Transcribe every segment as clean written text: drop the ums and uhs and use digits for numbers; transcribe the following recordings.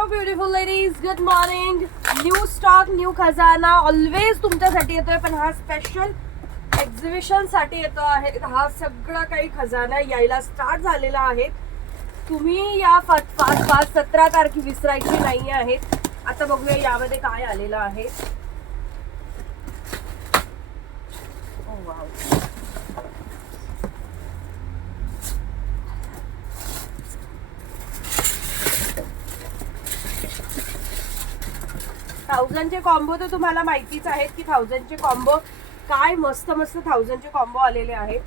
Hello beautiful ladies, good morning. New stock, new खजाना always तुमच्यासाठी येतोय, पण हा स्पेशल एक्झिबिशन साठी येतो आहे. हा सगळा काही खजाना यायला स्टार्ट झालेला आहे. तुम्ही या 17 तारखे विसरायची नाही आहेत. आता बघूया यामध्ये काय आलेलं आहे. ओ वाव, 1000चे कॉम्बो तर तुम्हाला माहितीच आहेत की 1000चे कॉम्बो काय मस्त मस्त 1000चे कॉम्बो आलेले आहेत.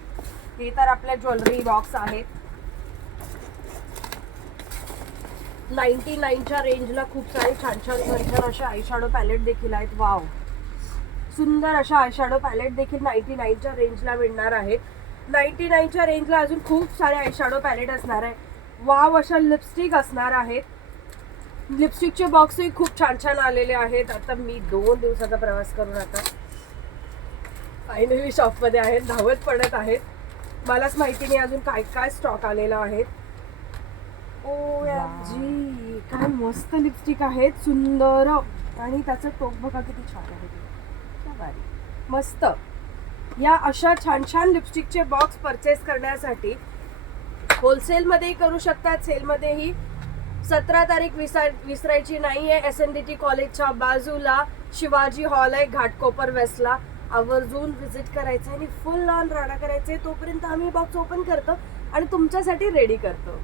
हे तर आपल्या ज्वेलरी बॉक्स आहेत. 99च्या रेंजला खूप सारे छान छान अशा आय शॅडो पॅलेट देखील आहेत. वाव, सुंदर अशा आय शॅडो पॅलेट देखील 99च्या रेंजला मिळणार आहेत. 99च्या रेंजला अजून खूप सारे आय शॅडो पॅलेट असणार आहे. वाव, अशा लिपस्टिक असणार आहेत. लिपस्टिकचे बॉक्सही खूप छान छान आलेले आहेत. आता मी 2 दिवसाचा प्रवास करून आता फायनली शॉपमध्ये आहेत, धावत पडत आहेत. मलाच माहिती नाही अजून काय काय स्टॉक आलेला आहे. OMG, काय मस्त लिपस्टिक आहेत, सुंदर. आणि त्याचं टोक बघा किती छान आहे. क्या भारी, मस्त. या अशा छान छान लिपस्टिकचे बॉक्स परचेस करण्यासाठी होलसेलमध्येही करू शकतात, सेलमध्येही. 17 तारीख विसरायची नाही आहे. SNDT कॉलेजच्या बाजूला शिवाजी हॉल आहे, घाटकोपर वेस्टला. आवर्जून व्हिजिट करायचं आणि फुल ऑन राडा करायचे. तोपर्यंत आम्ही बॉक्स ओपन करतो आणि तुमच्यासाठी रेडी करतो.